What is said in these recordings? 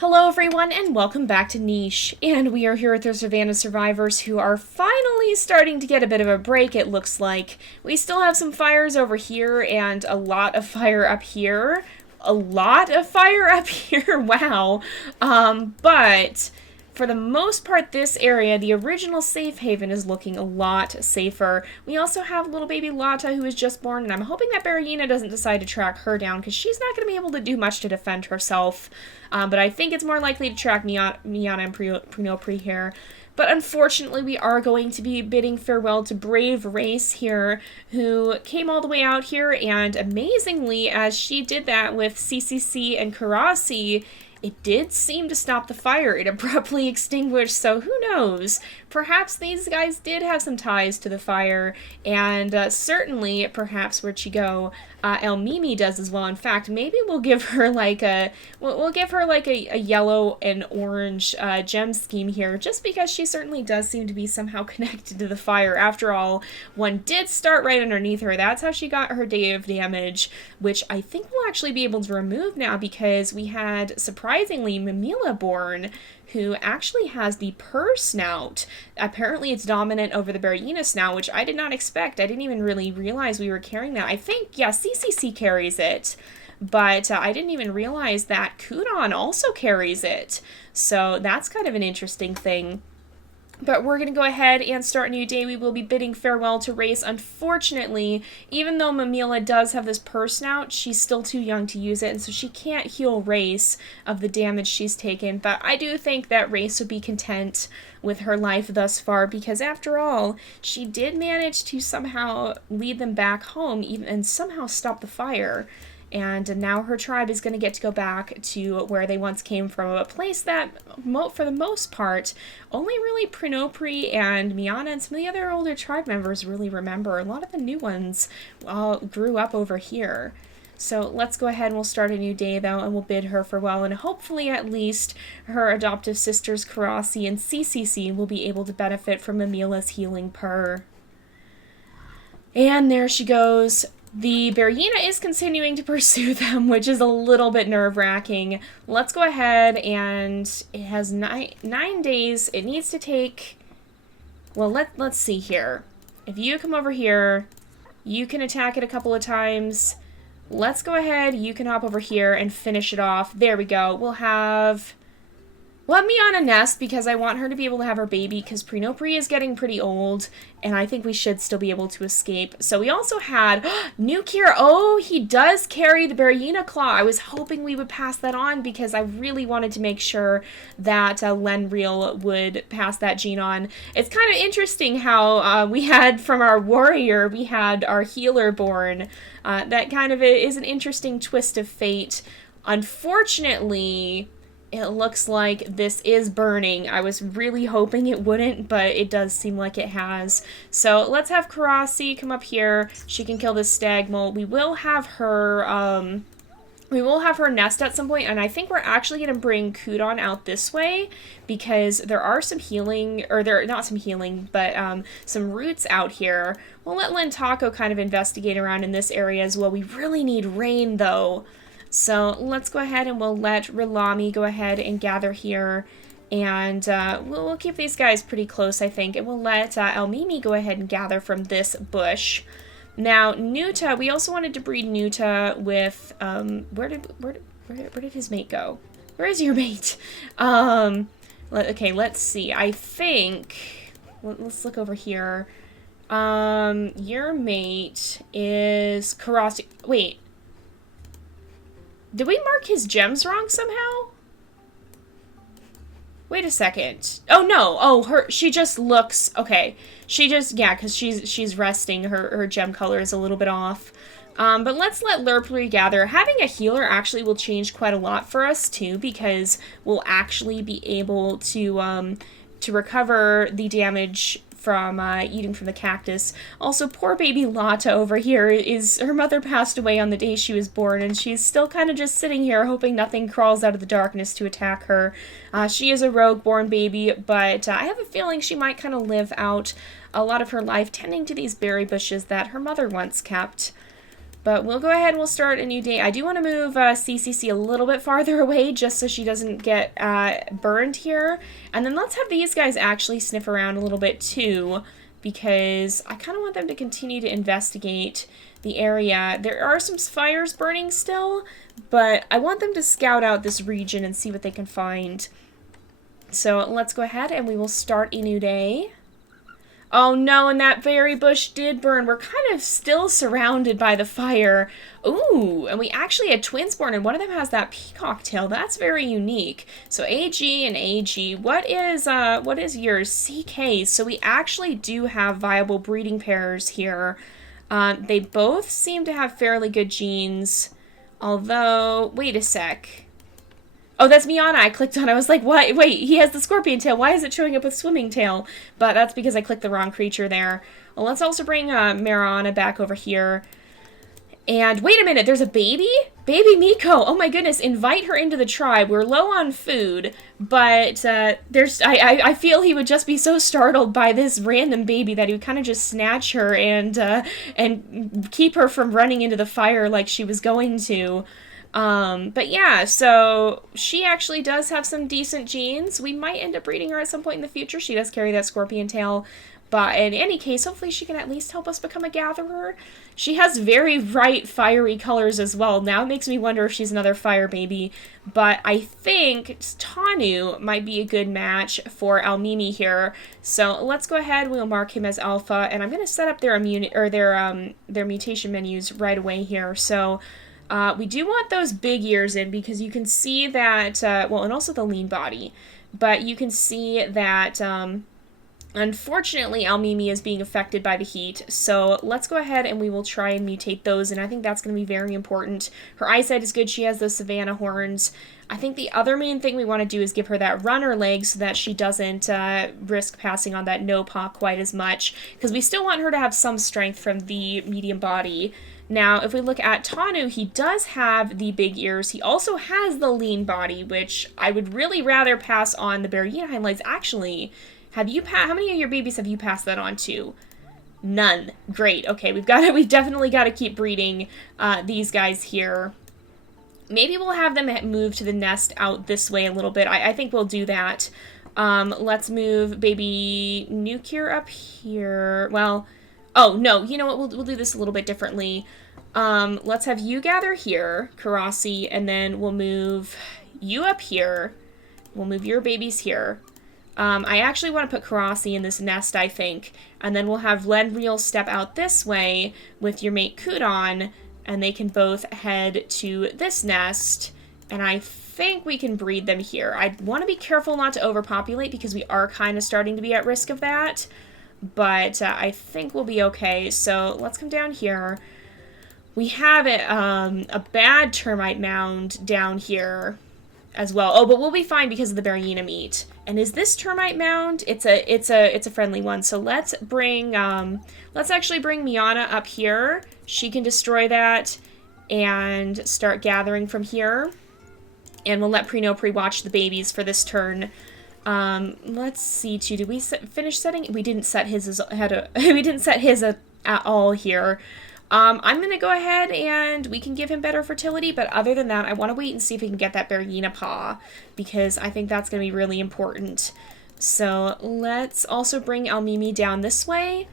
Hello everyone and welcome back to Niche, and we are here with our Savanna survivors who are finally starting to get a bit of a break, it looks like. We still have some fires over here and a lot of fire up here. A lot of fire up here, wow. But for the most part, this area, the original safe haven, is looking a lot safer. We also have little baby Lotta who is just born, and I'm hoping that Baragina doesn't decide to track her down, because she's not going to be able to do much to defend herself. But I think it's more likely to track Miana and Prunopri here. But unfortunately, we are going to be bidding farewell to Brave Race here, who came all the way out here, and amazingly, as she did that with CCC and Karasi, it did seem to stop the fire. It abruptly extinguished, so who knows? Perhaps these guys did have some ties to the fire, and certainly, perhaps, where'd she go? El Mimi does as well. In fact, maybe we'll give her like a yellow and orange gem scheme here, just because she certainly does seem to be somehow connected to the fire. After all, one did start right underneath her. That's how she got her day of damage, which I think we'll actually be able to remove now, because we had, surprisingly, Mamila born, who actually has the purr snout. Apparently it's dominant over the Baragina snout, which I did not expect. I didn't even really realize we were carrying that. I think, yeah, CCC carries it, but I didn't even realize that Kudon also carries it. So that's kind of an interesting thing. But we're going to go ahead and start a new day. We will be bidding farewell to Race. Unfortunately, even though Mamila does have this purr snout, she's still too young to use it, and so she can't heal Race of the damage she's taken. But I do think that Race would be content with her life thus far, because after all, she did manage to somehow lead them back home and somehow stop the fire. And now her tribe is going to get to go back to where they once came from, a place that, for the most part, only really Prinopri and Miana and some of the other older tribe members really remember. A lot of the new ones all grew up over here. So let's go ahead and we'll start a new day, though, and we'll bid her farewell, and hopefully at least her adoptive sisters Karasi and CCC will be able to benefit from Mamila's healing purr. And there she goes. The Baragina is continuing to pursue them, which is a little bit nerve-wracking. Let's go ahead, and it has nine days. It needs to take... Well, let's see here. If you come over here, you can attack it a couple of times. Let's go ahead. You can hop over here and finish it off. There we go. We'll have Miana nest, because I want her to be able to have her baby, because Prinopri is getting pretty old, and I think we should still be able to escape. So we also had new Kira. Oh, he does carry the Baragina claw. I was hoping we would pass that on, because I really wanted to make sure that Lenreal would pass that gene on. It's kind of interesting how we had, from our warrior, we had our healer born. That kind of is an interesting twist of fate. Unfortunately, it looks like this is burning. I was really hoping it wouldn't, but it does seem like it has. So let's have Karasi come up here. She can kill this stag mole. We will have her nest at some point, and I think we're actually going to bring Kudon out this way, because there are some healing, or not some healing, but some roots out here. We'll let Lentako kind of investigate around in this area as well. We really need rain, though. So let's go ahead and we'll let Melami go ahead and gather here, and we'll keep these guys pretty close, I think, and we'll let El Mimi go ahead and gather from this bush. Now, Nuta, we also wanted to breed Nuta with, where did his mate go? Where is your mate? Okay, let's see. I think, let's look over here. Your mate is Karasi. Wait. Did we mark his gems wrong somehow? Wait a second. Oh, no. Oh, she just looks... Okay. She just... Yeah, because she's resting. Her gem color is a little bit off. But let's let Lerpri gather. Having a healer actually will change quite a lot for us, too, because we'll actually be able to recover the damage from eating from the cactus. Also, poor baby Lotta over here her mother passed away on the day she was born, and she's still kind of just sitting here hoping nothing crawls out of the darkness to attack her. She is a rogue-born baby, but I have a feeling she might kind of live out a lot of her life tending to these berry bushes that her mother once kept. But we'll go ahead and we'll start a new day. I do want to move CCC a little bit farther away just so she doesn't get burned here. And then let's have these guys actually sniff around a little bit too, because I kind of want them to continue to investigate the area. There are some fires burning still, but I want them to scout out this region and see what they can find. So let's go ahead and we will start a new day. Oh no, and that berry bush did burn. We're kind of still surrounded by the fire. Ooh, and we actually had twins born, and one of them has that peacock tail. That's very unique. So AG and AG, what is yours? CK. So we actually do have viable breeding pairs here. They both seem to have fairly good genes, although, wait a sec. Oh, that's Miana. I clicked on. I was like, what? Wait, he has the scorpion tail. Why is it showing up with swimming tail? But that's because I clicked the wrong creature there. Well, let's also bring Mariana back over here. And wait a minute, there's a baby? Baby Miko. Oh my goodness, invite her into the tribe. We're low on food, but I feel he would just be so startled by this random baby that he would kind of just snatch her and keep her from running into the fire like she was going to. But yeah, so she actually does have some decent genes. We might end up breeding her at some point in the future. She does carry that scorpion tail. But in any case, hopefully she can at least help us become a gatherer. She has very bright, fiery colors as well. Now it makes me wonder if she's another fire baby. But I think Tanu might be a good match for Almimi here. So let's go ahead. We'll mark him as alpha. And I'm going to set up their mutation menus right away here. So we do want those big ears in because you can see that, well, and also the lean body. But you can see that... unfortunately, Almimi is being affected by the heat, so let's go ahead and we will try and mutate those, and I think that's going to be very important. Her eyesight is good. She has those Savanna horns. I think the other main thing we want to do is give her that runner leg so that she doesn't risk passing on that no-paw quite as much, because we still want her to have some strength from the medium body. Now, if we look at Tanu, he does have the big ears. He also has the lean body, which I would really rather pass on the Berrina hind legs. Actually... how many of your babies have you passed that on to? None. Great. Okay, we've definitely got to keep breeding these guys here. Maybe we'll have them move to the nest out this way a little bit. I think we'll do that. Let's move baby Nuclear up here. Well, oh, no. You know what? We'll do this a little bit differently. Let's have you gather here, Karasi, and then we'll move you up here. We'll move your babies here. I actually want to put Karasi in this nest, I think. And then we'll have Lenreal step out this way with your mate Kudon, and they can both head to this nest. And I think we can breed them here. I want to be careful not to overpopulate because we are kind of starting to be at risk of that. But I think we'll be okay. So let's come down here. We have a bad termite mound down here as well. Oh, but we'll be fine because of the Berrina meat. And is this termite mound? It's a friendly one. So let's actually bring Miana up here. She can destroy that and start gathering from here. And we'll let Pre watch the babies for this turn. Let's see too. Did we finish setting? We didn't set his at all here. I'm going to go ahead and we can give him better fertility, but other than that, I want to wait and see if we can get that Berrina paw, because I think that's going to be really important. So let's also bring Almimi down this way,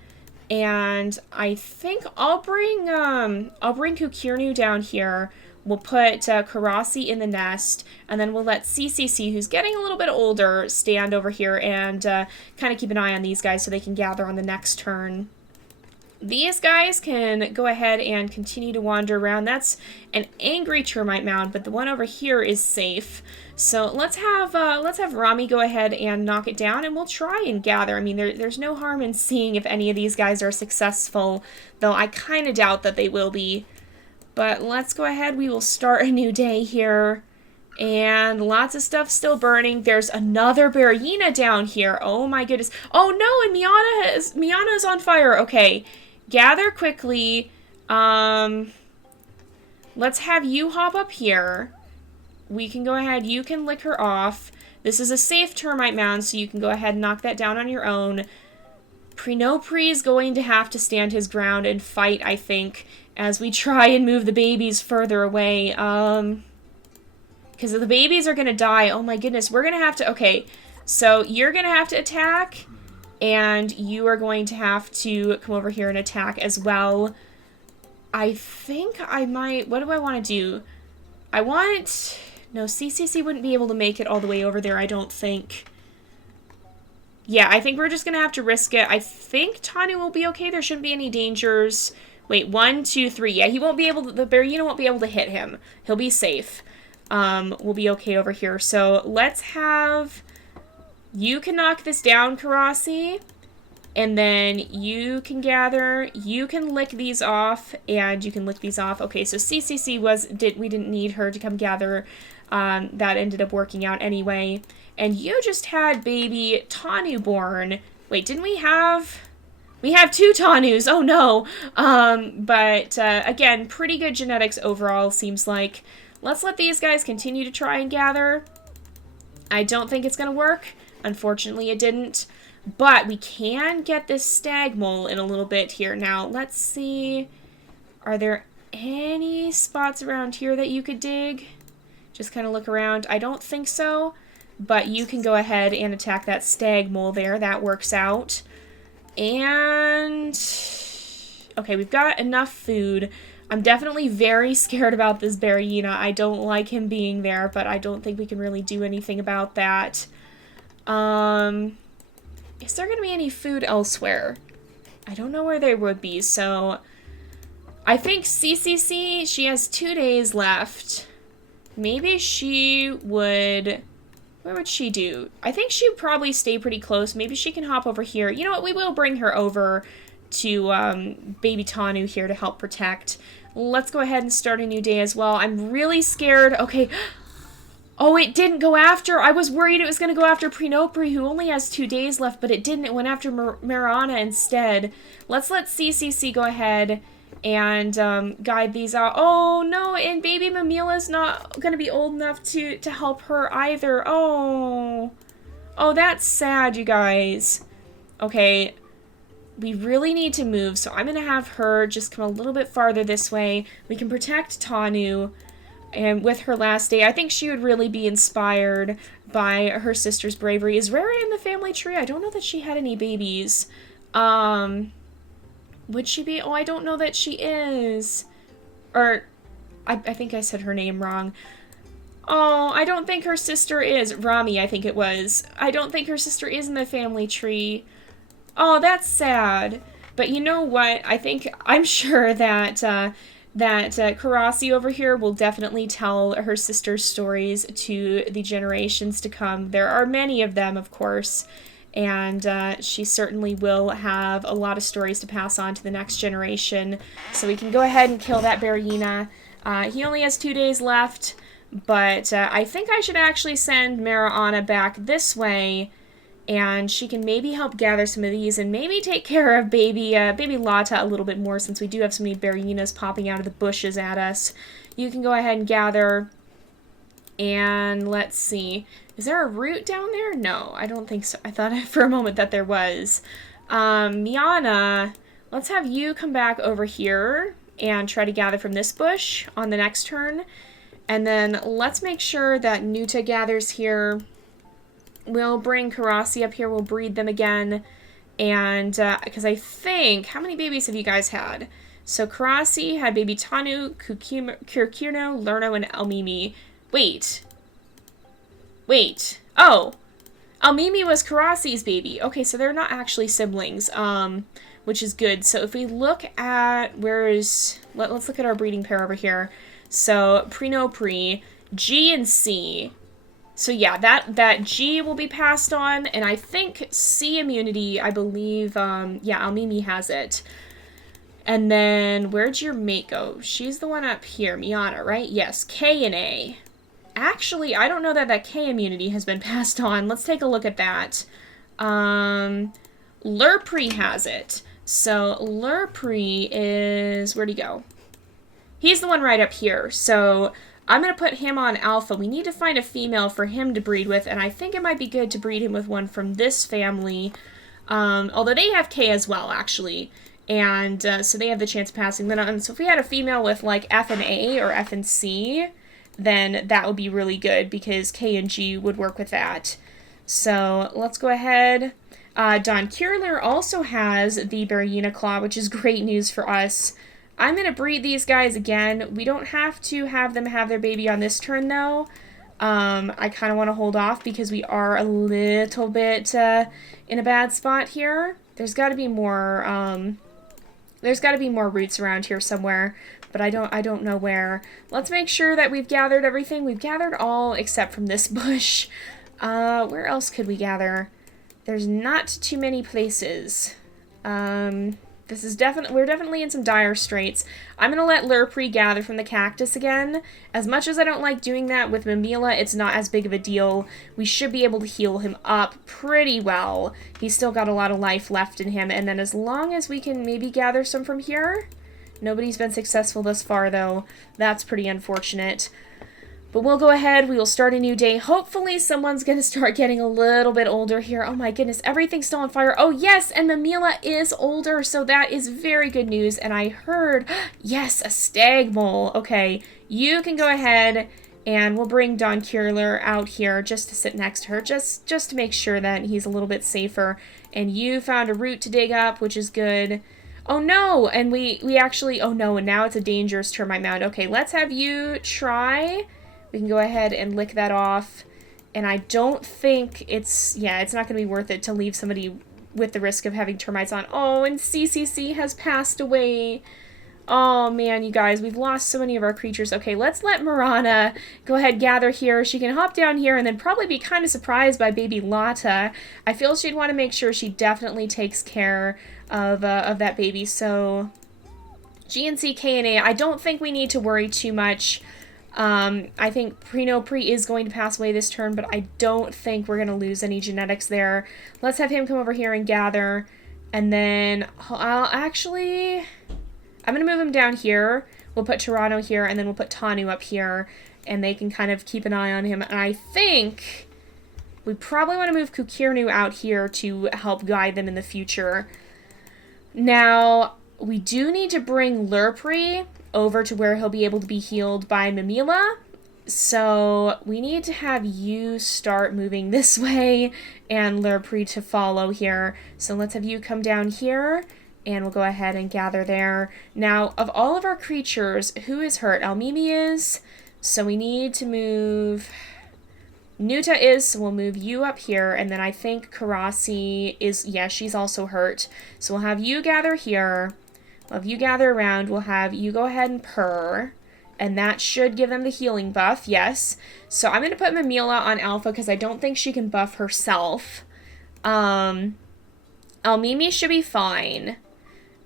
and I think I'll bring Kukirnu down here. We'll put Karasi in the nest, and then we'll let CCC, who's getting a little bit older, stand over here and kind of keep an eye on these guys so they can gather on the next turn. These guys can go ahead and continue to wander around. That's an angry termite mound, but the one over here is safe. So let's have Rami go ahead and knock it down, and we'll try and gather. I mean, there's no harm in seeing if any of these guys are successful, though I kind of doubt that they will be. But let's go ahead. We will start a new day here. And lots of stuff still burning. There's another Berrina down here. Oh my goodness. Oh no, and Miana's on fire. Okay. Gather quickly. Let's have you hop up here. We can go ahead. You can lick her off. This is a safe termite mound, so you can go ahead and knock that down on your own. Prenopri is going to have to stand his ground and fight, I think, as we try and move the babies further away. Because the babies are going to die. Oh my goodness, we're going to have to... Okay, so you're going to have to attack, and you are going to have to come over here and attack as well. I think I might... What do I want to do? I want... No, CCC wouldn't be able to make it all the way over there, I don't think. Yeah, I think we're just going to have to risk it. I think Tanu will be okay. There shouldn't be any dangers. Wait, 1, 2, 3. Yeah, he won't be able to... The Baryena won't be able to hit him. He'll be safe. We'll be okay over here. So let's have... You can knock this down, Karasi. And then you can gather. You can lick these off. And you can lick these off. Okay, so CCC we didn't need her to come gather. That ended up working out anyway. And you just had baby Tanu born. Wait, didn't we have... We have 2 Tanus. Oh, no. But again, pretty good genetics overall, seems like. Let's let these guys continue to try and gather. I don't think it's going to work. Unfortunately, it didn't. But we can get this stag mole in a little bit here. Now, let's see. Are there any spots around here that you could dig? Just kind of look around. I don't think so. But you can go ahead and attack that stag mole there. That works out. And... Okay, we've got enough food. I'm definitely very scared about this Baryena. I don't like him being there, but I don't think we can really do anything about that. Is there going to be any food elsewhere? I don't know where there would be, so... I think CCC, she has 2 days left. Maybe she would... Where would she do? I think she'd probably stay pretty close. Maybe she can hop over here. You know what? We will bring her over to baby Tanu here to help protect. Let's go ahead and start a new day as well. I'm really scared. Okay. Oh, it didn't go after. I was worried it was going to go after Prenopri, who only has 2 days left, but it didn't. It went after Marana instead. Let's let CCC go ahead and guide these out. Oh, no, and baby Mamila's not going to be old enough to help her either. Oh, that's sad, you guys. Okay, we really need to move, so I'm going to have her just come a little bit farther this way. We can protect Tanu, and with her last day, I think she would really be inspired by her sister's bravery. Is Rara in the family tree? I don't know that she had any babies. Would she be? Oh, I don't know that she is. Or, I think I said her name wrong. Oh, I don't think her sister is. Rami, I think it was. I don't think her sister is in the family tree. Oh, that's sad. But you know what? I'm sure that, Karasi over here will definitely tell her sister's stories to the generations to come. There are many of them, of course. And she certainly will have a lot of stories to pass on to the next generation. So we can go ahead and kill that Baryena. He only has 2 days left, but I think I should actually send Mariana back this way, and she can maybe help gather some of these and maybe take care of baby Lata a little bit more, since we do have so many Baryenas popping out of the bushes at us. You can go ahead and gather, and let's see. Is there a root down there? No, I don't think so. I thought for a moment that there was. Miana, let's have you come back over here and try to gather from this bush on the next turn. And then let's make sure that Nuta gathers here. We'll bring Karasi up here. We'll breed them again. And, because I think... How many babies have you guys had? So Karasi had baby Tanu, Kirkirno, Lerno, and Elmimi. Wait. Oh. Almimi was Karasi's baby. Okay, so they're not actually siblings, which is good. So if we look at... Let's look at our breeding pair over here. So, Prenopri, G and C. So yeah, that G will be passed on, and I think C immunity, I believe, yeah, Almimi has it. And then, where'd your mate go? She's the one up here, Miana, right? Yes, K and A. Actually, I don't know that K immunity has been passed on. Let's take a look at that. Lurpri has it. So, Lurpri is... Where'd he go? He's the one right up here. So, I'm going to put him on alpha. We need to find a female for him to breed with, and I think it might be good to breed him with one from this family. Although they have K as well, actually. And so they have the chance of passing that on. So if we had a female with like F and A or F and C, then that would be really good because K and G would work with that. So let's go ahead. Don Kierler also has the Baryena Claw, which is great news for us. I'm going to breed these guys again. We don't have to have them have their baby on this turn, though. I kind of want to hold off because we are a little bit in a bad spot here. There's got to be more roots around here somewhere, but I don't know where. Let's make sure that we've gathered everything. We've gathered all except from this bush. Where else could we gather? There's not too many places. We're definitely in some dire straits. I'm going to let Lurpre gather from the cactus again. As much as I don't like doing that with Mamila, it's not as big of a deal. We should be able to heal him up pretty well. He's still got a lot of life left in him, and then as long as we can maybe gather some from here. Nobody's been successful thus far, though. That's pretty unfortunate. But we'll go ahead, we will start a new day. Hopefully someone's going to start getting a little bit older here. Oh my goodness, everything's still on fire. Oh yes, and Mamila is older, so that is very good news. And I heard, yes, a stag mole. Okay, you can go ahead and we'll bring Don Kierler out here just to sit next to her, just to make sure that he's a little bit safer. And you found a root to dig up, which is good. Oh no, and we actually, oh no, and now it's a dangerous termite mound. Okay, let's have you try. We can go ahead and lick that off. And I don't think it's not going to be worth it to leave somebody with the risk of having termites on. Oh, and CCC has passed away. Oh, man, you guys, we've lost so many of our creatures. Okay, let's let Marana go ahead gather here. She can hop down here and then probably be kind of surprised by baby Lotta. I feel she'd want to make sure she definitely takes care of that baby. So, G and C, K and A, I don't think we need to worry too much. I think Pre is going to pass away this turn, but I don't think we're going to lose any genetics there. Let's have him come over here and gather, and then I'm going to move him down here. We'll put Toronto here, and then we'll put Tanu up here, and they can kind of keep an eye on him. And I think we probably want to move Kukirnu out here to help guide them in the future. Now, we do need to bring Lurpre over to where he'll be able to be healed by Mamila. So we need to have you start moving this way and Lurpre to follow here. So let's have you come down here and we'll go ahead and gather there. Now, of all of our creatures, who is hurt? Almimi is, so we need to move... Nuta is, so we'll move you up here, and then I think Karasi is, yeah, she's also hurt. So we'll have you gather here. Well, if you gather around, we'll have you go ahead and purr, and that should give them the healing buff, yes. So I'm going to put Mamila on alpha because I don't think she can buff herself. Almimi should be fine.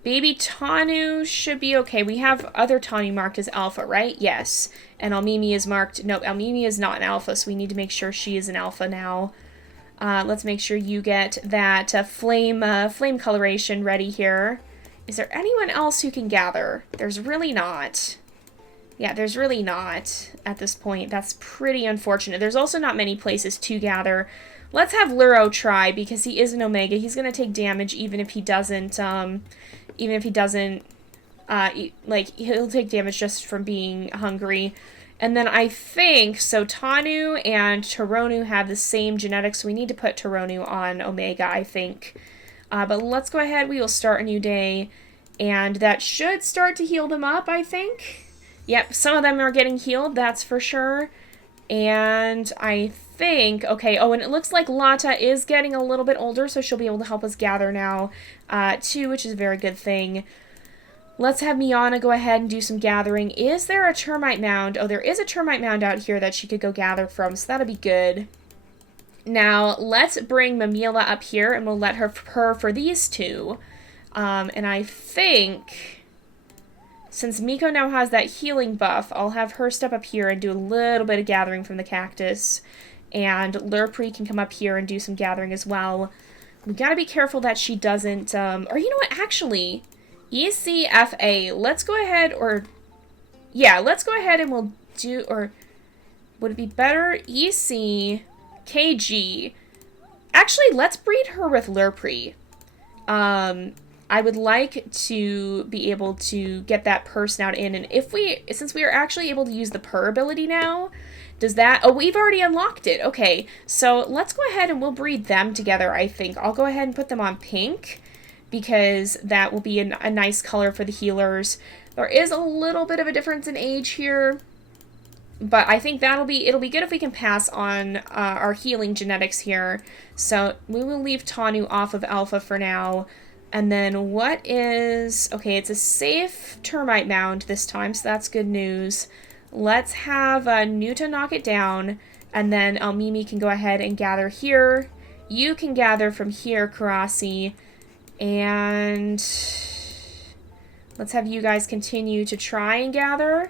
Baby Tanu should be okay. We have other Tanu marked as alpha, right? Yes. And Almimi is marked, no, Almimi is not an alpha, so we need to make sure she is an alpha now. Let's make sure you get that flame coloration ready here. Is there anyone else who can gather? There's really not. Yeah, there's really not at this point. That's pretty unfortunate. There's also not many places to gather. Let's have Luro try, because he is an Omega. He's going to take damage even if he doesn't, he'll take damage just from being hungry. And then I think, so Tanu and Toronu have the same genetics, so we need to put Toronu on Omega, I think. But let's go ahead, we will start a new day, and that should start to heal them up, I think. Yep, some of them are getting healed, that's for sure. And I think, okay, oh, and it looks like Lotta is getting a little bit older, so she'll be able to help us gather now, too, which is a very good thing. Let's have Miana go ahead and do some gathering. Is there a termite mound? Oh, there is a termite mound out here that she could go gather from, so that'll be good. Now, let's bring Mamila up here, and we'll let her purr for these two. And I think, since Miko now has that healing buff, I'll have her step up here and do a little bit of gathering from the cactus. And Lurpre can come up here and do some gathering as well. We gotta be careful that she doesn't, or you know what, actually, ECFA, let's go ahead, or, yeah, let's go ahead and we'll do, or, would it be better, ECKG, actually, let's breed her with Lurpre. I would like to be able to get that purr snout in, and since we are actually able to use the purr ability now, does that, oh, we've already unlocked it. Okay, so let's go ahead and we'll breed them together, I think. I'll go ahead and put them on pink, because that will be a nice color for the healers. There is a little bit of a difference in age here, but I think it'll be good if we can pass on our healing genetics here. So we will leave Tanu off of Alpha for now. And then okay, it's a safe termite mound this time, so that's good news. Let's have Nuta knock it down, and then Mimi can go ahead and gather here. You can gather from here, Karasi, and let's have you guys continue to try and gather.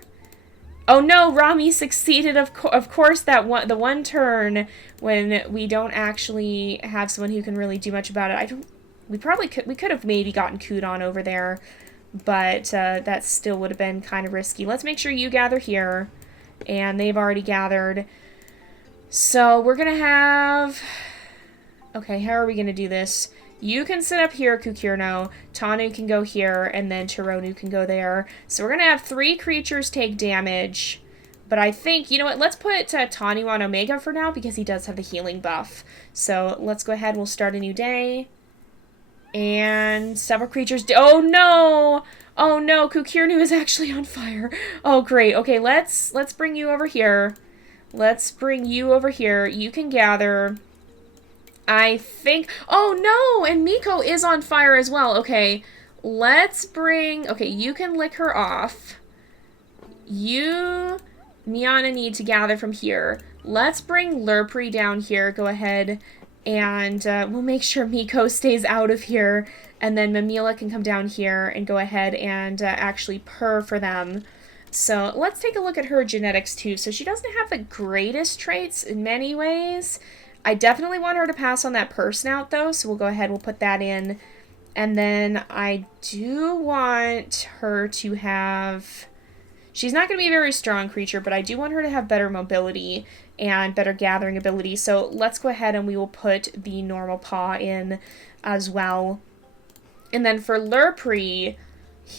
Oh no, Rami succeeded, of course, the one turn when we don't actually have someone who can really do much about it. We could have maybe gotten Kudon over there, but that still would have been kind of risky. Let's make sure you gather here, and they've already gathered. So we're gonna have, okay, how are we gonna do this? You can sit up here, Kukirno, Tanu can go here, and then Chironu can go there. So we're gonna have 3 creatures take damage, but I think, you know what, let's put Tanu on Omega for now, because he does have the healing buff. So let's go ahead, we'll start a new day. And several creatures, oh no! Oh no, Kukirnu is actually on fire. Oh great, okay, let's bring you over here. Let's bring you over here. You can gather. I think, oh no, and Miko is on fire as well. Okay, let's bring, okay, you can lick her off. You, Miana, need to gather from here. Let's bring Lurpri down here, go ahead. And we'll make sure Miko stays out of here. And then Mamila can come down here and go ahead and actually purr for them. So let's take a look at her genetics too. So she doesn't have the greatest traits in many ways. I definitely want her to pass on that purr snout though. So we'll go ahead, we'll put that in. And then I do want her to have... She's not going to be a very strong creature, but I do want her to have better mobility and better gathering ability. So let's go ahead and we will put the normal paw in as well. And then for Lurpri,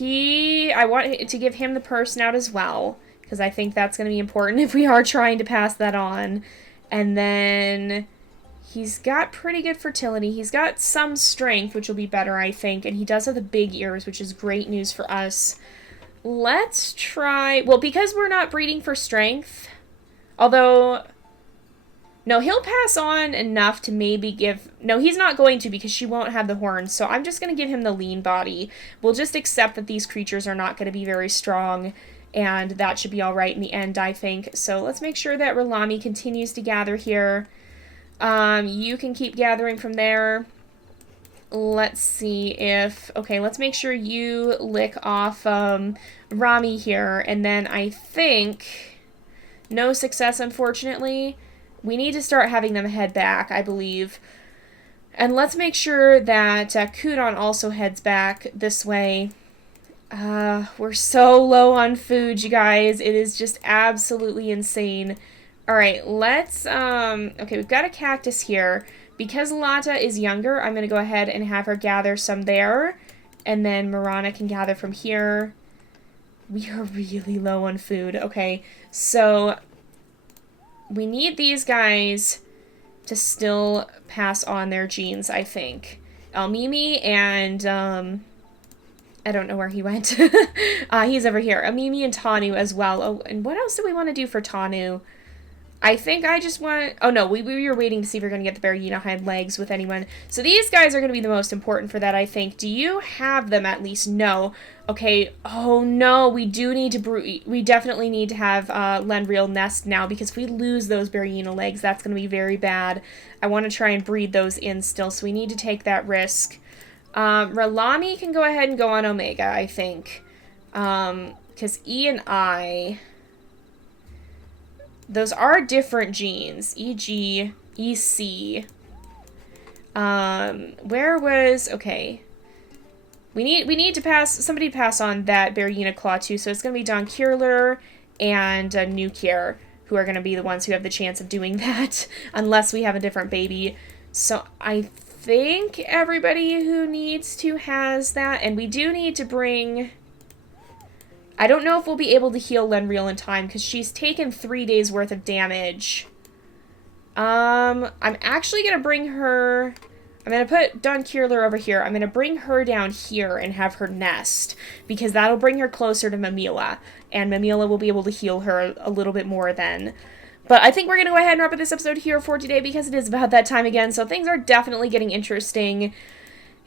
I want to give him the purr snout as well, because I think that's going to be important if we are trying to pass that on. And then he's got pretty good fertility. He's got some strength, which will be better, I think. And he does have the big ears, which is great news for us. Let's try... Well, because we're not breeding for strength... Although... No, he'll pass on enough to maybe give... No, he's not going to, because she won't have the horns. So I'm just going to give him the lean body. We'll just accept that these creatures are not going to be very strong. And that should be alright in the end, I think. So let's make sure that Melami continues to gather here. You can keep gathering from there. Let's see if... Okay, let's make sure you lick off Rami here. And then I think... No success, unfortunately. We need to start having them head back, I believe. And let's make sure that Kudon also heads back this way. We're so low on food, you guys. It is just absolutely insane. Alright, let's... Okay, we've got a cactus here. Because Lata is younger, I'm going to go ahead and have her gather some there. And then Marana can gather from here. We are really low on food. Okay, so we need these guys to still pass on their genes, I think. Mimi and, I don't know where he went. He's over here. Mimi and Tanu as well. Oh, and what else do we want to do for Tanu? I think I just want... Oh, no, we were waiting to see if we are going to get the Bergina hind legs with anyone. So these guys are going to be the most important for that, I think. Do you have them at least? No. Okay. Oh, no, we do need to... We definitely need to have Lenreal nest now, because if we lose those Bergina legs, that's going to be very bad. I want to try and breed those in still, so we need to take that risk. Melami can go ahead and go on Omega, I think. Because E and I... Those are different genes. E.g., EC. Where was... Okay. We need to pass... Somebody to pass on that Bergina Claw too. So it's going to be Don Kierler and Nukier, who are going to be the ones who have the chance of doing that. Unless we have a different baby. So I think everybody who needs to has that. And we do need to bring... I don't know if we'll be able to heal Lenreal in time, because she's taken 3 days worth of damage. I'm actually going to bring her... I'm going to put Dunkirler over here. I'm going to bring her down here and have her nest, because that'll bring her closer to Mamila, and Mamila will be able to heal her a little bit more then. But I think we're going to go ahead and wrap up this episode here for today, because it is about that time again, so things are definitely getting interesting.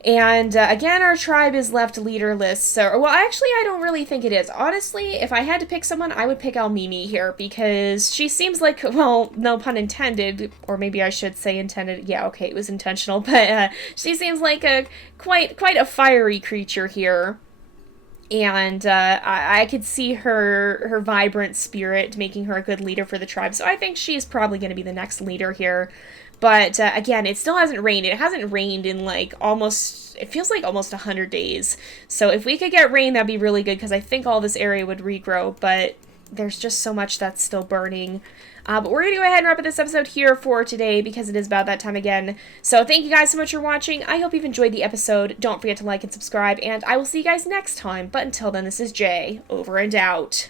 And, again, our tribe is left leaderless, so... Well, actually, I don't really think it is. Honestly, if I had to pick someone, I would pick Almimi here, because she seems like, well, no pun intended, or maybe I should say intended. Yeah, okay, it was intentional, but, she seems like a quite a fiery creature here. And, I could see her vibrant spirit making her a good leader for the tribe, so I think she's probably going to be the next leader here. But, again, it still hasn't rained. It hasn't rained in, like, almost, it feels like almost 100 days. So if we could get rain, that'd be really good, because I think all this area would regrow, but there's just so much that's still burning. But we're going to go ahead and wrap up this episode here for today, because it is about that time again. So thank you guys so much for watching. I hope you've enjoyed the episode. Don't forget to like and subscribe, and I will see you guys next time. But until then, this is Jay, over and out.